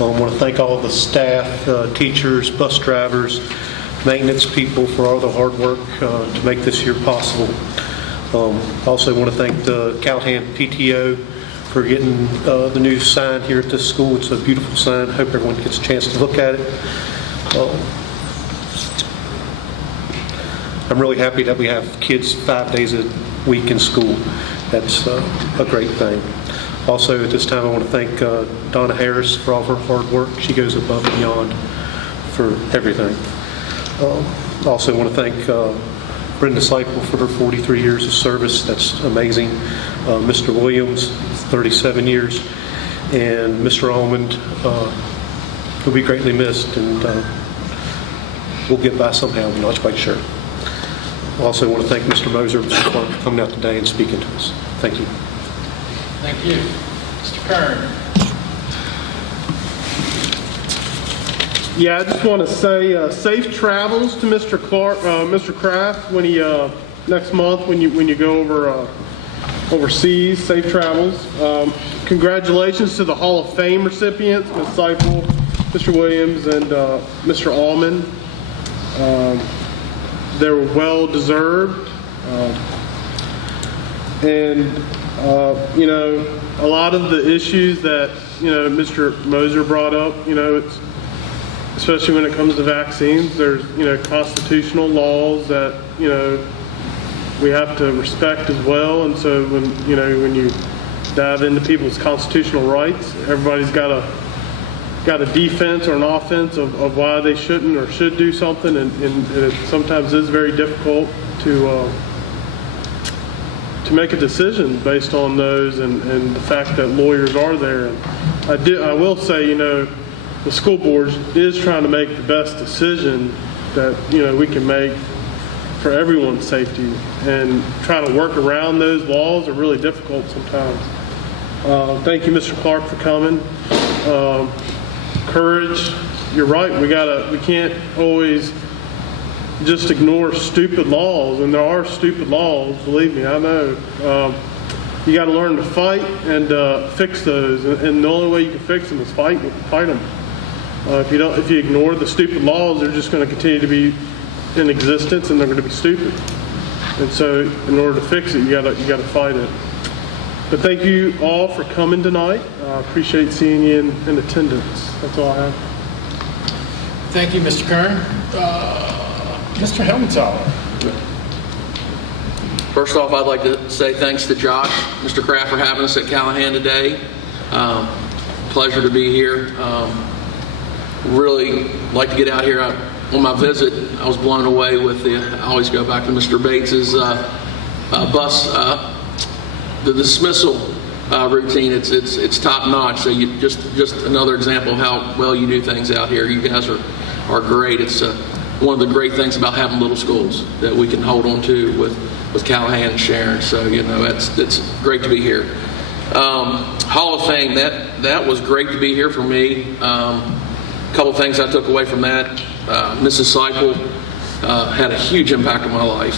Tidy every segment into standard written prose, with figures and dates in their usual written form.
I want to thank all the staff, teachers, bus drivers, maintenance people for all the hard work to make this year possible. I also want to thank the Callaghan PTO for getting the new sign here at this school. It's a beautiful sign. I hope everyone gets a chance to look at it. I'm really happy that we have kids 5 days a week in school. That's a great thing. Also, at this time, I want to thank Donna Harris for all her hard work. She goes above and beyond for everything. I also want to thank Brenda Seipel for her 43 years of service. That's amazing. Mr. Williams, 37 years. And Mr. Almond will be greatly missed, and we'll get by somehow. I'm not quite sure. I also want to thank Mr. Moser and Mr. Clark for coming out today and speaking to us. Thank you. Thank you. Mr. Kern. Yeah, I just want to say safe travels to Mr. Clark, Mr. Kraft, when he next month when you go over overseas. Safe travels. Congratulations to the Hall of Fame recipients, Ms. Seipel, Mr. Williams, and Mr. Allman. They were well deserved, and you know, a lot of the issues that Mr. Moser brought up, it's especially when it comes to vaccines. There's constitutional laws that we have to respect as well, and so when you dive into people's constitutional rights, everybody's got a defense or an offense of why they shouldn't or should do something, and it sometimes is very difficult to make a decision based on those, and the fact that lawyers are there. And I will say, the school board is trying to make the best decision that we can make for everyone's safety, and trying to work around those laws are really difficult sometimes. Thank you, Mr. Clark, for coming. Courage. You're right. We can't always just ignore stupid laws, and there are stupid laws. Believe me, I know. You got to learn to fight and fix those, and the only way you can fix them is fight them. If you ignore the stupid laws, they're just going to continue to be in existence, and they're going to be stupid. And so, in order to fix it, you got to fight it. But thank you all for coming tonight. I appreciate seeing you in attendance. That's all I have. Thank you, Mr. Kern. Mr. Helmutauer. First off, I'd like to say thanks to Josh, Mr. Kraft, for having us at Callaghan today. Pleasure to be here. Really like to get out here. On my visit, I was blown away with I always go back to Mr. Bates's bus, the dismissal routine. It's top notch. So you just another example of how well you do things out here. You guys are great. It's one of the great things about having little schools that we can hold on to with Callaghan and Sharon. So it's great to be here. Hall of Fame, that was great to be here for me. A couple of things I took away from that. Mrs. Seipel had a huge impact on my life.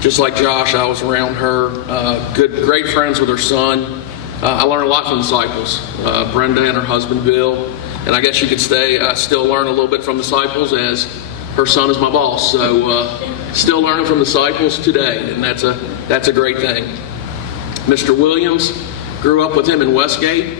Just like Josh, I was around her. Great friends with her son. I learned a lot from the Seipels. Brenda and her husband Bill, and I guess you could say I still learn a little bit from the Seipels, as her son is my boss. So still learning from the Seipels today, and that's a great thing. Mr. Williams, grew up with him in Westgate.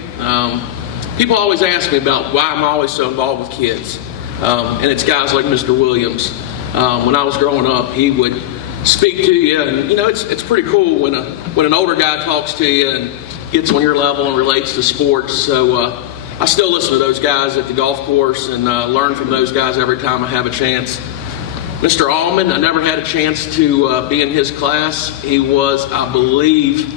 People always ask me about why I'm always so involved with kids. And it's guys like Mr. Williams. When I was growing up, he would speak to you, and it's pretty cool when an older guy talks to you and gets on your level and relates to sports. So I still listen to those guys at the golf course and learn from those guys every time I have a chance. Mr. Allman, I never had a chance to be in his class. He was, I believe,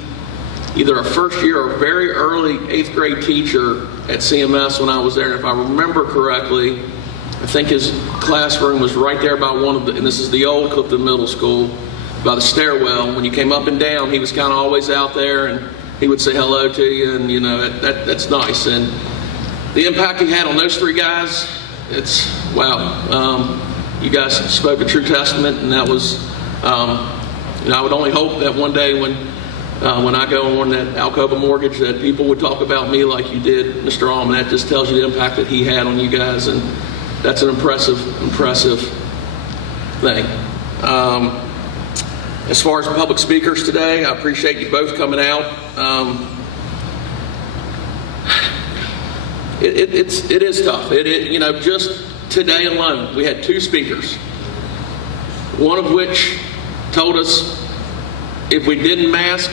either a first year or very early 8th grade teacher at CMS when I was there. And if I remember correctly, I think his classroom was right there by and this is the old Clifton Middle School, by the stairwell. When you came up and down, he was kind of always out there, and he would say hello to you, and that's nice. And the impact he had on those three guys, it's wow. You guys spoke a true testament, and that was, I would only hope that one day when when I go on that Alcoba mortgage, that people would talk about me like you did, Mr. Allman. That just tells you the impact that he had on you guys, and that's an impressive thing. As far as public speakers today, I appreciate you both coming out. It is tough. Just today alone, we had 2 speakers, one of which told us if we didn't mask,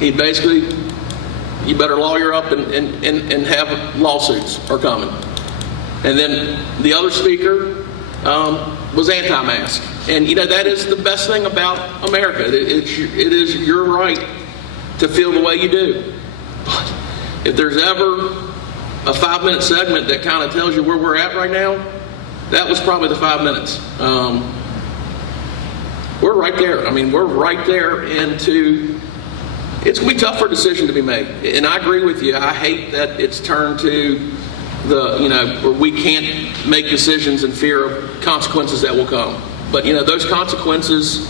he'd basically, you better lawyer up and have lawsuits are coming. And then the other speaker was anti-mask. And that is the best thing about America. It is your right to feel the way you do. But if there's ever a 5-minute segment that kind of tells you where we're at right now, that was probably the 5 minutes. We're right there. I mean, we're right there into, it's going to be tough for a decision to be made. And I agree with you. I hate that it's turned to where we can't make decisions in fear of consequences that will come. But, those consequences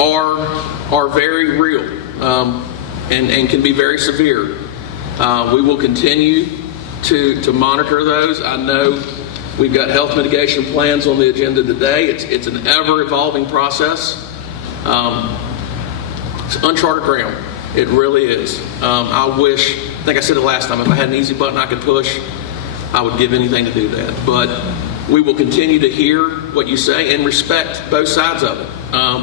are very real and can be very severe. We will continue to monitor those. I know we've got health mitigation plans on the agenda today. It's an ever-evolving process. It's uncharted ground. It really is. I think I said it last time, if I had an easy button I could push, I would give anything to do that. But we will continue to hear what you say and respect both sides of it,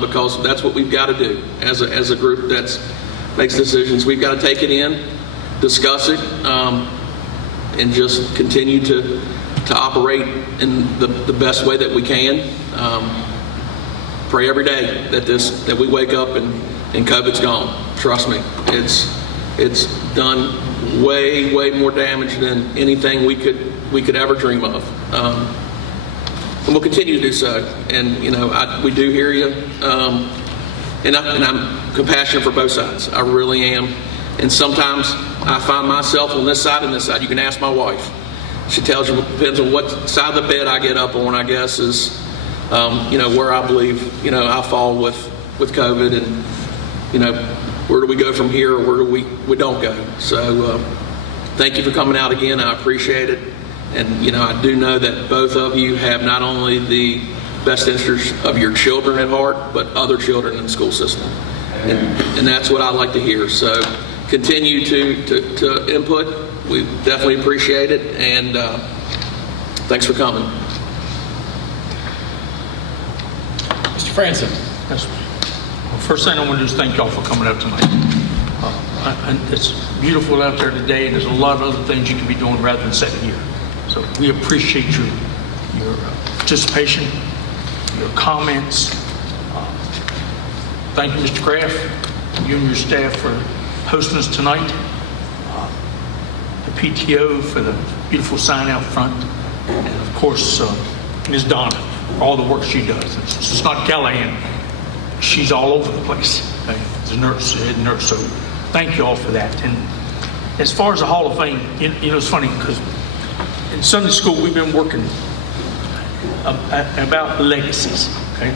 because that's what we've got to do as a group that makes decisions. We've got to take it in, discuss it, and just continue to operate in the best way that we can. Pray every day that we wake up and COVID's gone. Trust me, it's done way more damage than anything we could ever dream of. And we'll continue to do so. And we do hear you, and I'm compassionate for both sides. I really am. And sometimes I find myself on this side and this side. You can ask my wife. She tells you, depends on what side of the bed I get up on, I guess, is where I believe I fall with COVID, and where do we go from here, or where do we don't go. So thank you for coming out again. I appreciate it. And I do know that both of you have not only the best interests of your children at heart, but other children in the school system. And that's what I like to hear. So continue to input. We definitely appreciate it, and thanks for coming. Mr. Franson. Yes. Well, first thing I want to do is thank y'all for coming out tonight. And it's beautiful out there today, and there's a lot of other things you can be doing rather than sitting here. So we appreciate your participation, your comments. Thank you, Mr. Kraft, you and your staff for hosting us tonight. The PTO for the beautiful sign out front, and of course Ms. Donna for all the work she does. It's not Callaghan; she's all over the place. Okay? As a nurse, head nurse. So thank you all for that. And as far as the Hall of Fame, it's funny because in Sunday school we've been working about legacies. Okay,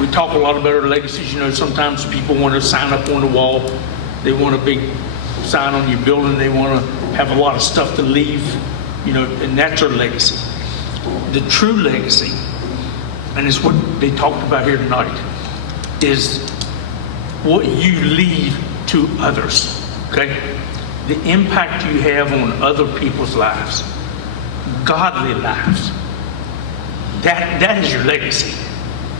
we talk a lot about our legacies. Sometimes people want to sign up on the wall. They want a big sign on your building. They want to have a lot of stuff to leave, and that's our legacy. The true legacy, and it's what they talked about here tonight, is what you leave to others, okay? The impact you have on other people's lives, godly lives. That is your legacy.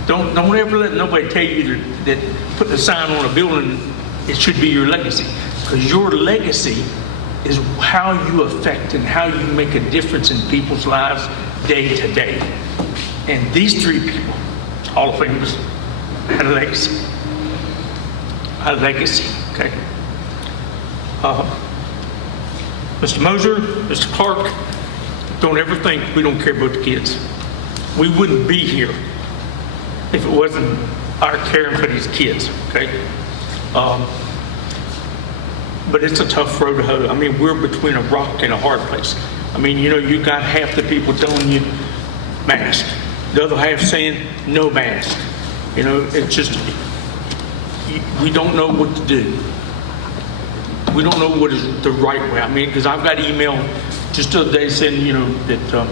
Don't ever let nobody tell you that putting a sign on a building, it should be your legacy. Because your legacy is how you affect and how you make a difference in people's lives day to day. And these 3 people, Hall of Famers, had a legacy. A legacy, okay? Mr. Moser, Mr. Clark, don't ever think we don't care about the kids. We wouldn't be here if it wasn't our caring for these kids, okay? But it's a tough road to hoe. I mean, we're between a rock and a hard place. I mean, you got half the people telling you mask, the other half saying no mask. It's just, we don't know what to do. We don't know what is the right way. I mean, because I've got email just the other day saying, that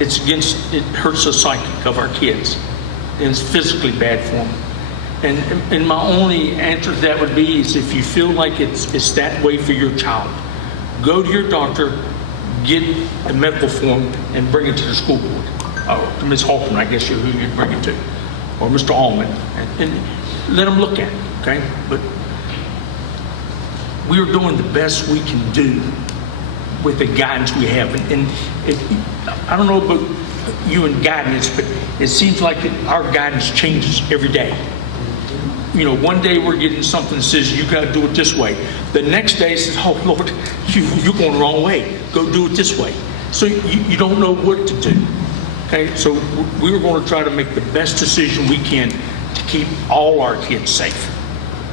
it hurts the psyche of our kids, and it's physically bad for them. And my only answer to that would be is if you feel like it's that way for your child, go to your doctor, get a medical form, and bring it to the school board. To Ms. Hoffman, I guess who you'd bring it to, or Mr. Allman, and let them look at it, okay? But we are doing the best we can do with the guidance we have. And I don't know about you and guidance, but it seems like our guidance changes every day. One day we're getting something that says, you got to do it this way. The next day it says, oh, Lord, you're going the wrong way. Go do it this way. So you don't know what to do. Okay, so we're going to try to make the best decision we can to keep all our kids safe.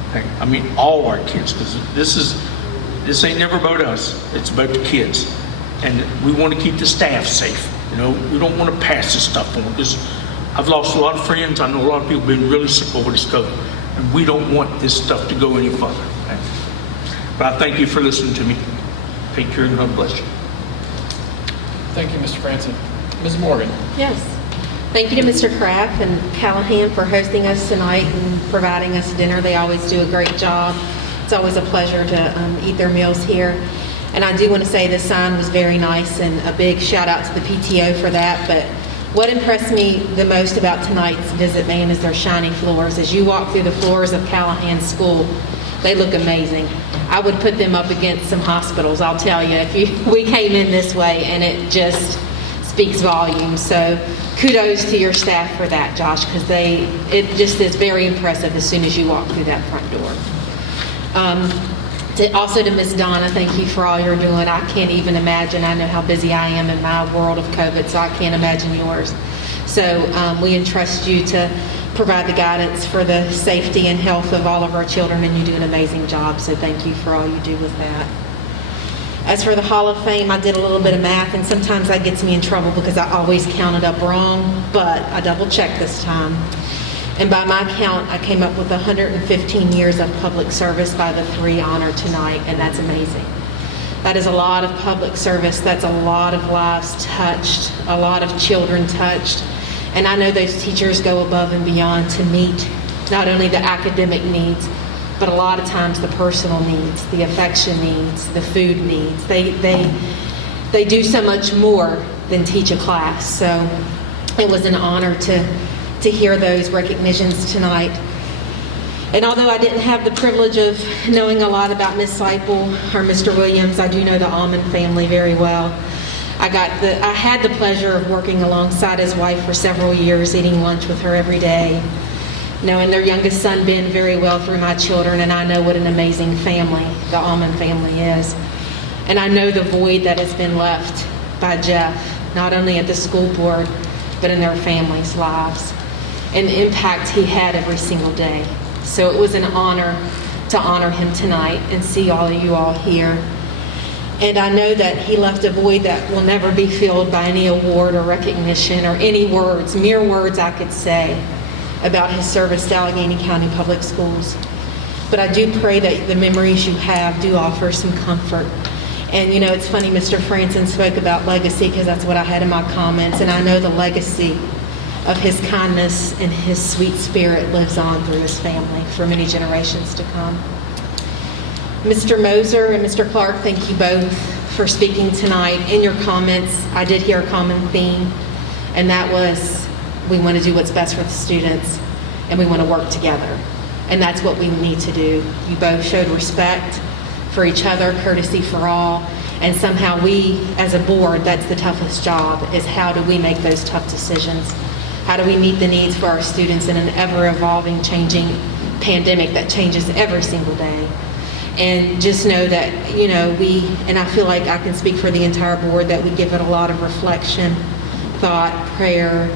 Okay? I mean, all our kids, because this ain't never about us. It's about the kids. And we want to keep the staff safe. We don't want to pass this stuff on, because I've lost a lot of friends. I know a lot of people have been really sick over this COVID. And we don't want this stuff to go any further. Okay? But I thank you for listening to me. Take care and God bless you. Thank you, Mr. Franson. Ms. Morgan. Yes. Thank you to Mr. Kraft and Callaghan for hosting us tonight and providing us dinner. They always do a great job. It's always a pleasure to eat their meals here. And I do want to say the sign was very nice, and a big shout out to the PTO for that. But what impressed me the most about tonight's visit, man, is their shiny floors. As you walk through the floors of Callaghan School, they look amazing. I would put them up against some hospitals, I'll tell you. We came in this way, and it just speaks volumes. So kudos to your staff for that, Josh, because it just is very impressive as soon as you walk through that front door. Also to Ms. Donna, thank you for all you're doing. I can't even imagine. I know how busy I am in my world of COVID, so I can't imagine yours. So we entrust you to provide the guidance for the safety and health of all of our children, and you do an amazing job, so thank you for all you do with that. As for the Hall of Fame, I did a little bit of math, and sometimes that gets me in trouble because I always count it up wrong, but I double-checked this time. And by my count, I came up with 115 years of public service by the three honored tonight, and that's amazing. That is a lot of public service. That's a lot of lives touched, a lot of children touched. And I know those teachers go above and beyond to meet not only the academic needs, but a lot of times the personal needs, the affection needs, the food needs. They do so much more than teach a class. So it was an honor to hear those recognitions tonight. And although I didn't have the privilege of knowing a lot about Miss Seipel or Mr. Williams, I do know the Almond family very well. I had the pleasure of working alongside his wife for several years, eating lunch with her every day, knowing their youngest son Ben very well through my children, and I know what an amazing family the Almond family is. And I know the void that has been left by Jeff, not only at the school board, but in their families' lives, and the impact he had every single day. So it was an honor to honor him tonight and see all of you all here. And I know that he left a void that will never be filled by any award or recognition or any words, mere words I could say about his service to Alleghany County Public Schools. But I do pray that the memories you have do offer some comfort. And it's funny, Mr. Franson spoke about legacy because that's what I had in my comments, and I know the legacy of his kindness and his sweet spirit lives on through his family for many generations to come. Mr. Moser and Mr. Clark, thank you both for speaking tonight. In your comments, I did hear a common theme, and that was we want to do what's best for the students, and we want to work together. And that's what we need to do. You both showed respect for each other, courtesy for all, and somehow we, as a board, that's the toughest job, is how do we make those tough decisions? How do we meet the needs for our students in an ever-evolving, changing pandemic that changes every single day? And just know that, and I feel like I can speak for the entire board, that we give it a lot of reflection, thought, prayer.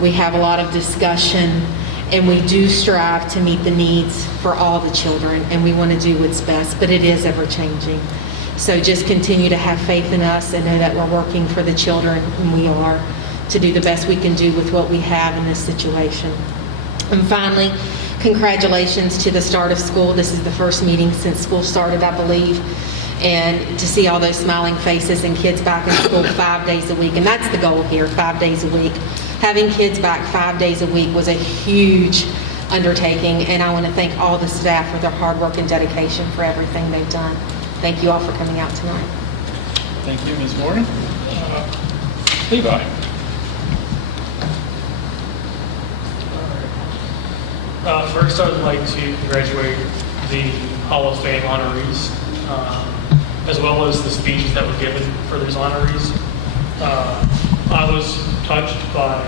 We have a lot of discussion, and we do strive to meet the needs for all the children, and we want to do what's best, but it is ever-changing. So just continue to have faith in us and know that we're working for the children, and we are, to do the best we can do with what we have in this situation. And finally, congratulations to the start of school. This is the first meeting since school started, I believe. And to see all those smiling faces and kids back in school 5 days a week. And that's the goal here, 5 days a week. Having kids back 5 days a week was a huge undertaking, and I want to thank all the staff for their hard work and dedication for everything they've done. Thank you all for coming out tonight. Thank you, Ms. Morgan. Levi. First, I would like to congratulate the Hall of Fame honorees, as well as the speeches that were given for those honorees. I was touched by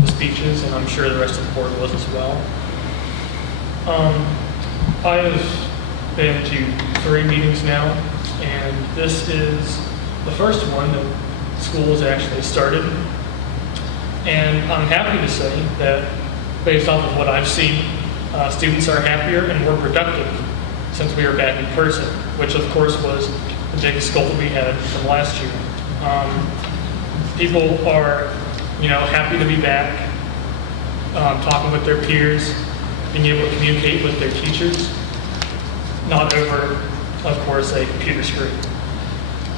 the speeches, and I'm sure the rest of the board was as well. I have been to 3 meetings now, and this is the first one that school has actually started. And I'm happy to say that based off of what I've seen, students are happier and more productive since we are back in person, which of course was the biggest goal we had from last year. People are, happy to be back, talking with their peers, being able to communicate with their teachers, not over, of course, a computer screen.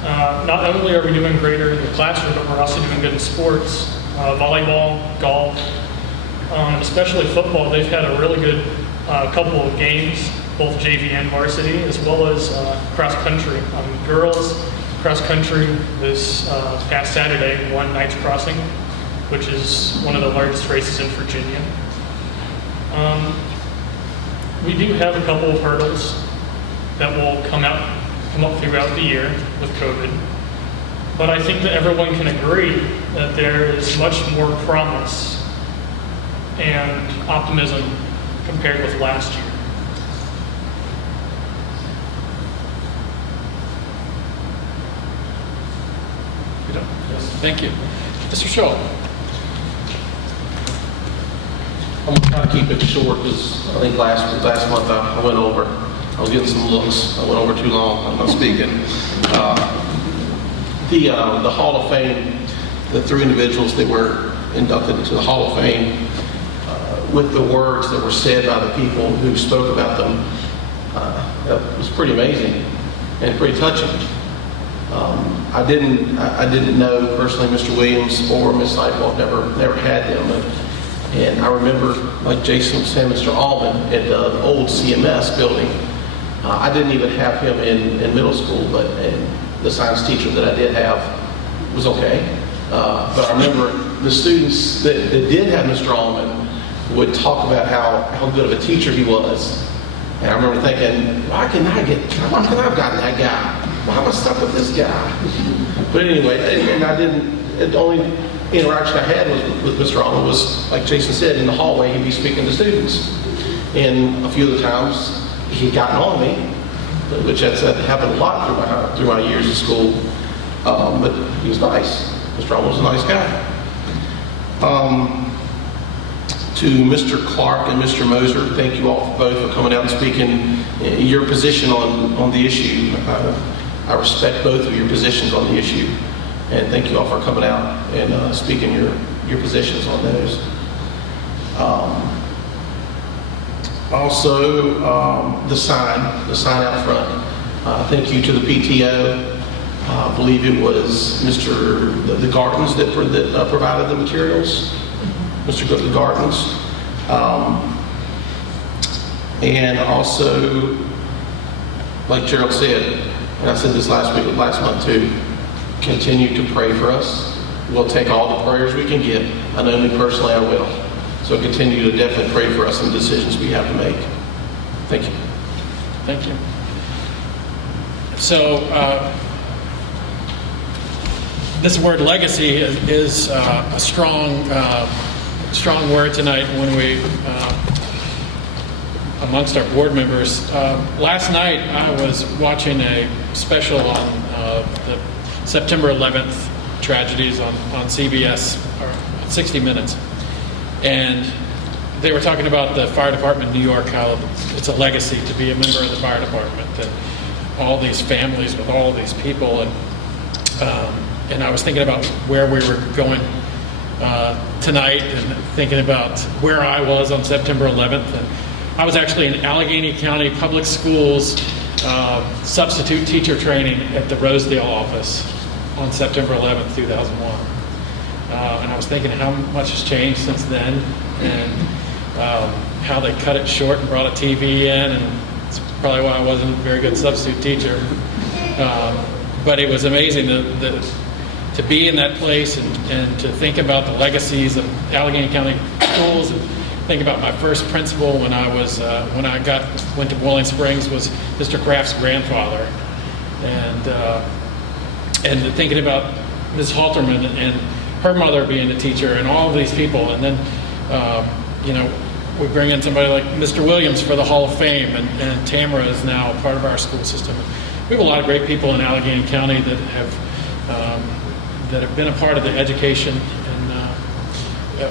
Not only are we doing greater in the classroom, but we're also doing good in sports, volleyball, golf, especially football. They've had a really good couple of games, both JV and varsity, as well as cross country. Girls cross country this past Saturday won Knights Crossing, which is one of the largest races in Virginia. We do have a couple of hurdles that will come up throughout the year with COVID, but I think that everyone can agree that there is much more promise and optimism compared with last year. Yes, thank you. Mr. Shaw. I'm gonna try to keep it short because I think last month I went over. I was getting some looks. I went over too long. I'm not speaking. The Hall of Fame, the 3 individuals that were inducted into the Hall of Fame, with the words that were said by the people who spoke about them, that was pretty amazing and pretty touching. I didn't know personally Mr. Williams or Ms. Seipel. Never had them. And I remember, like Jason was saying, Mr. Allman at the old CMS building. I didn't even have him in middle school, but the science teacher that I did have was okay. But I remember the students that did have Mr. Allman would talk about how good of a teacher he was. And I remember thinking, why can I have gotten that guy? Why am I stuck with this guy? But anyway, the only interaction I had with Mr. Allman was, like Jason said, in the hallway, he'd be speaking to students. And a few of the times, he'd gotten on me, which that happened a lot through my years of school. But he was nice. Mr. Allman was a nice guy. To Mr. Clark and Mr. Moser, thank you all both for coming out and speaking your position on the issue. I respect both of your positions on the issue, and thank you all for coming out and speaking your positions on those. Also, the sign out front. Thank you to the PTO. I believe it was the Gardens that provided the materials. Mr. Gardens. And also, like Gerald said, and I said this last month too, continue to pray for us. We'll take all the prayers we can get. I know me personally, I will. So continue to definitely pray for us in decisions we have to make. Thank you. Thank you. So, this word legacy is a strong word tonight when we, amongst our board members. Last night I was watching a special on the September 11th tragedies on CBS, or 60 Minutes. And they were talking about the fire department in New York, how it's a legacy to be a member of the fire department, and all these families with all these people. And I was thinking about where we were going tonight, and thinking about where I was on September 11th, and I was actually in Alleghany County Public Schools substitute teacher training at the Rosedale office on September 11th, 2001. And I was thinking how much has changed since then, and how they cut it short and brought a TV in, and it's probably why I wasn't a very good substitute teacher. But it was amazing to be in that place and to think about the legacies of Alleghany County schools, and think about my first principal when I went to Boiling Springs was Mr. Kraft's grandfather, and thinking about Ms. Halterman and her mother being a teacher, and all of these people, and then we bring in somebody like Mr. Williams for the Hall of Fame, and Tamara is now part of our school system. We have a lot of great people in Alleghany County that have been a part of the education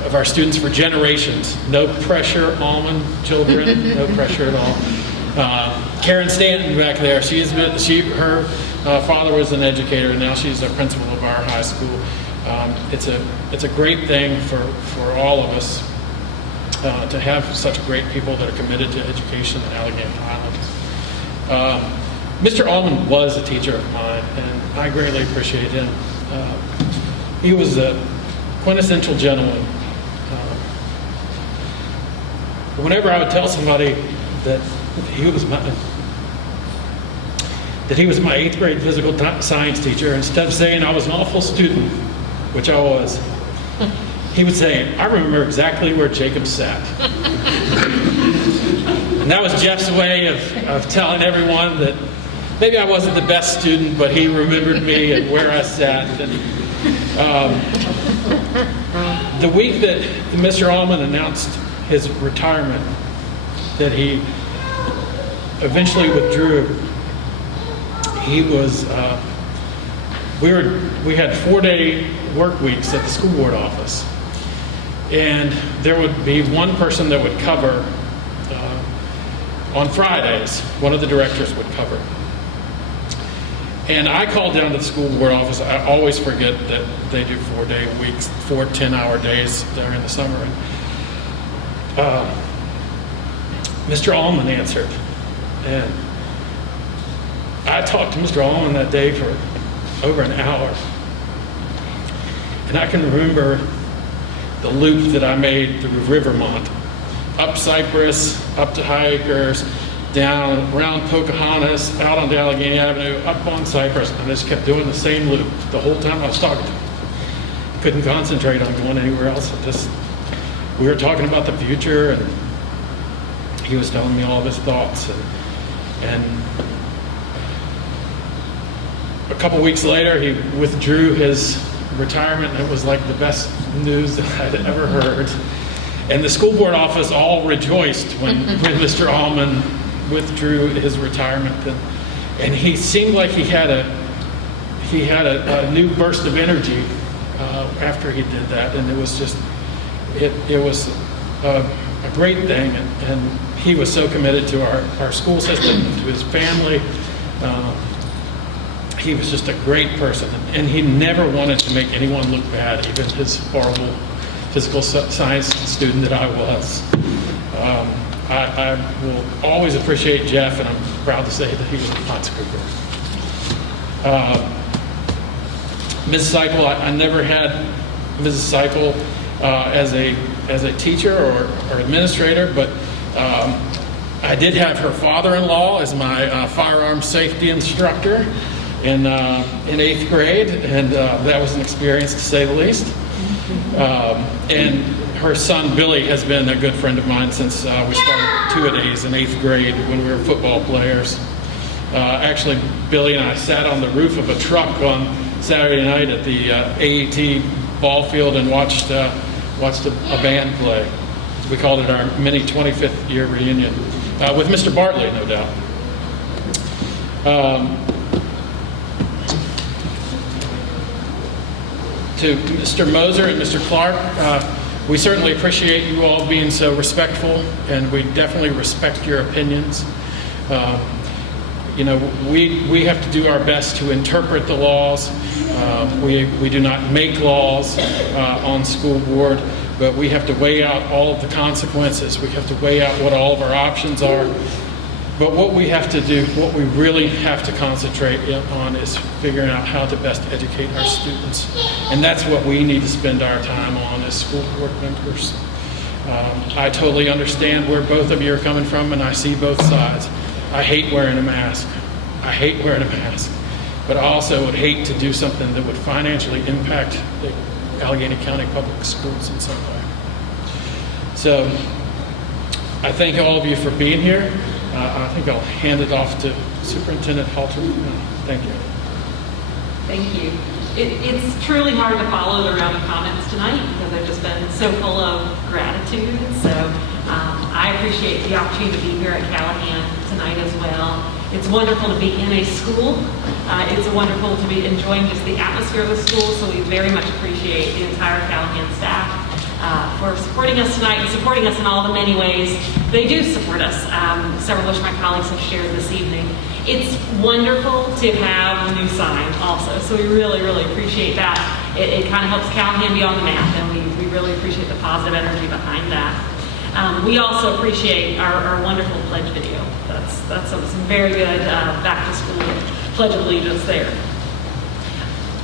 of our students for generations. No pressure, Almond children, no pressure at all. Karen Stanton back there, her father was an educator, and now she's a principal of our high school. It's a great thing for all of us to have such great people that are committed to education in Alleghany Highlands. Mr. Almond was a teacher of mine, and I greatly appreciate him. He was a quintessential gentleman. Whenever I would tell somebody that he was my 8th grade physical science teacher, instead of saying I was an awful student, which I was, he would say, I remember exactly where Jacob sat. And that was Jeff's way of telling everyone that maybe I wasn't the best student, but he remembered me and where I sat. And the week that Mr. Almond announced his retirement, that he eventually withdrew, he was, we had 4-day work weeks at the school board office. And there would be one person that would cover on Fridays. One of the directors would cover. And I called down to the school board office. I always forget that they do 4-day weeks, 4 10-hour days during the summer. And Mr. Almond answered. And I talked to Mr. Almond that day for over an hour. And I can remember the loop that I made through Rivermont, up Cypress, up to High Acres, down around Pocahontas, out on Alleghany Avenue, up on Cypress, and I just kept doing the same loop the whole time I was talking to him. Couldn't concentrate on going anywhere else. We were talking about the future, and he was telling me all of his thoughts. And a couple weeks later, he withdrew his retirement, and it was like the best news that I'd ever heard. And the school board office all rejoiced when Mr. Almond withdrew his retirement, and he seemed like he had a new burst of energy after he did that, and it was just it was a great thing, and he was so committed to our school system, to his family. He was just a great person, and he never wanted to make anyone look bad, even his horrible physical science student that I was. I will always appreciate Jeff, and I'm proud to say that he was a Ponce Cooper. Mrs. Seipel, I never had Mrs. Seipel as a teacher or administrator, but I did have her father-in-law as my firearms safety instructor in 8th grade, and that was an experience to say the least. And her son Billy has been a good friend of mine since we started two-a-days in 8th grade when we were football players. Actually, Billy and I sat on the roof of a truck on Saturday night at the AET ball field and watched a band play. We called it our mini 25th year reunion with Mr. Bartley, no doubt. To Mr. Moser and Mr. Clark, we certainly appreciate you all being so respectful, and we definitely respect your opinions. We have to do our best to interpret the laws. We do not make laws on school board, but we have to weigh out all of the consequences. We have to weigh out what all of our options are. But what we have to do, what we really have to concentrate on is figuring out how to best educate our students. And that's what we need to spend our time on as school board members. I totally understand where both of you are coming from, and I see both sides. I hate wearing a mask. I hate wearing a mask. But I also would hate to do something that would financially impact the Alleghany County Public Schools in some way. So I thank all of you for being here. I think I'll hand it off to Superintendent Halter. Thank you. Thank you. It's truly hard to follow the round of comments tonight because they've just been so full of gratitude. So I appreciate the opportunity to be here at Callaghan tonight as well. It's wonderful to be in a school. It's wonderful to be enjoying just the atmosphere of the school. So we very much appreciate the entire Callaghan staff for supporting us tonight and supporting us in all the many ways they do support us. Several of my colleagues have shared this evening. It's wonderful to have a new sign also, so we really, really appreciate that. It kind of helps Callaghan be on the map, and we really appreciate the positive energy behind that. We also appreciate our wonderful pledge video. That's some very good back to school pledge of allegiance there.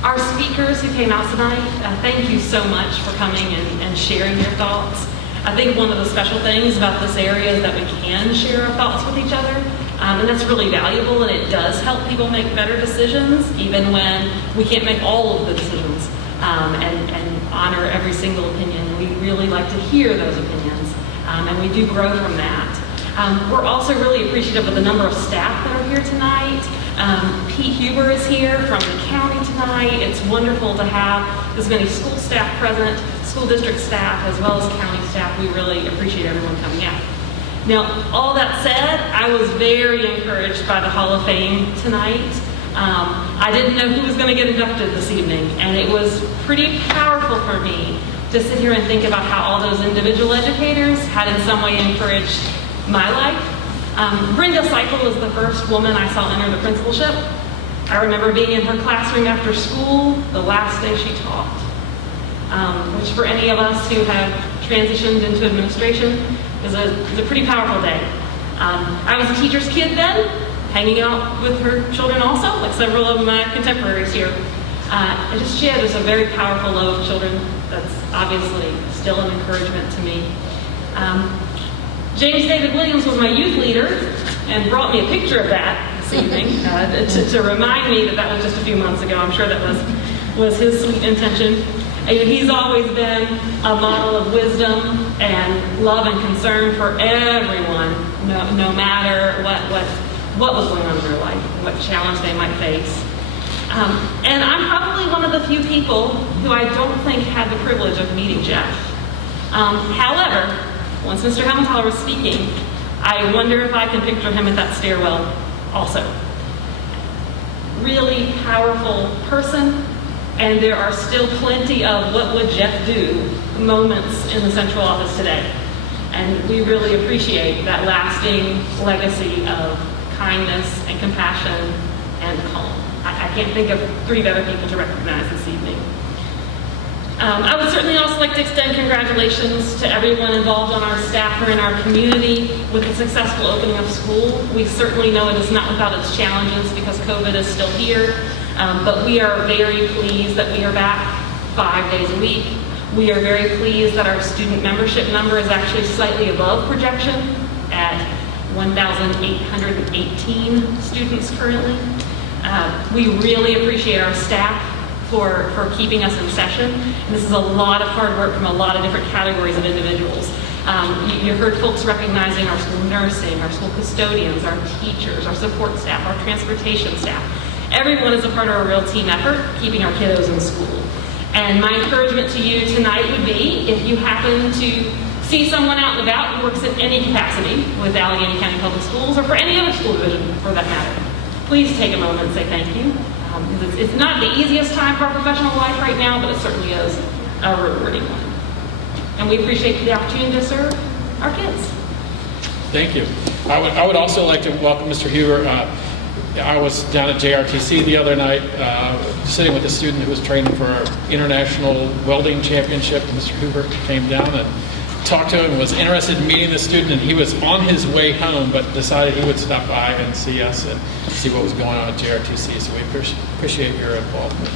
Our speakers who came out tonight, thank you so much for coming and sharing your thoughts. I think one of the special things about this area is that we can share our thoughts with each other, and that's really valuable, and it does help people make better decisions, even when we can't make all of the decisions, and honor every single opinion. We really like to hear those opinions, and we do grow from that. We're also really appreciative of the number of staff that are here tonight. Pete Huber is here from the county tonight. It's wonderful to have this many school staff present, school district staff, as well as county staff. We really appreciate everyone coming out. Now, all that said, I was very encouraged by the Hall of Fame tonight. I didn't know who was going to get inducted this evening, and it was pretty powerful for me to sit here and think about how all those individual educators had in some way encouraged my life. Brenda Seipel was the first woman I saw enter the principalship. I remember being in her classroom after school the last day she taught, which for any of us who have transitioned into administration is a pretty powerful day. I was a teacher's kid then, hanging out with her children also, like several of my contemporaries here. She had just a very powerful love of children that's obviously still an encouragement to me. James David Williams was my youth leader and brought me a picture of that this evening to remind me that was just a few months ago. I'm sure that was his sweet intention. And he's always been a model of wisdom and love and concern for everyone, no matter what was going on in their life, what challenge they might face. And I'm probably one of the few people who I don't think had the privilege of meeting Jeff. However, once Mr. Helmenthaler was speaking, I wonder if I can picture him at that stairwell also. Really powerful person, and there are still plenty of what would Jeff do moments in the central office today. And we really appreciate that lasting legacy of kindness and compassion and calm. I can't think of three better people to recognize this evening. I would certainly also like to extend congratulations to everyone involved on our staff or in our community with the successful opening of school. We certainly know it is not without its challenges because COVID is still here, but we are very pleased that we are back 5 days a week. We are very pleased that our student membership number is actually slightly above projection at 1,818 students currently. We really appreciate our staff for keeping us in session. And this is a lot of hard work from a lot of different categories of individuals. You heard folks recognizing our school nursing, our school custodians, our teachers, our support staff, our transportation staff. Everyone is a part of a real team effort, keeping our kiddos in school. And my encouragement to you tonight would be, if you happen to see someone out and about who works in any capacity with Alleghany County Public Schools, or for any other school division for that matter, please take a moment and say thank you. It's not the easiest time for our professional life right now, but it certainly is a rewarding one. And we appreciate the opportunity to serve our kids. Thank you. I would also like to welcome Mr. Huber. I was down at JRTC the other night, sitting with a student who was training for our international welding championship. Mr. Hoover came down and talked to him, was interested in meeting the student, and he was on his way home, but decided he would stop by and see us and see what was going on at JRTC. So we appreciate your involvement.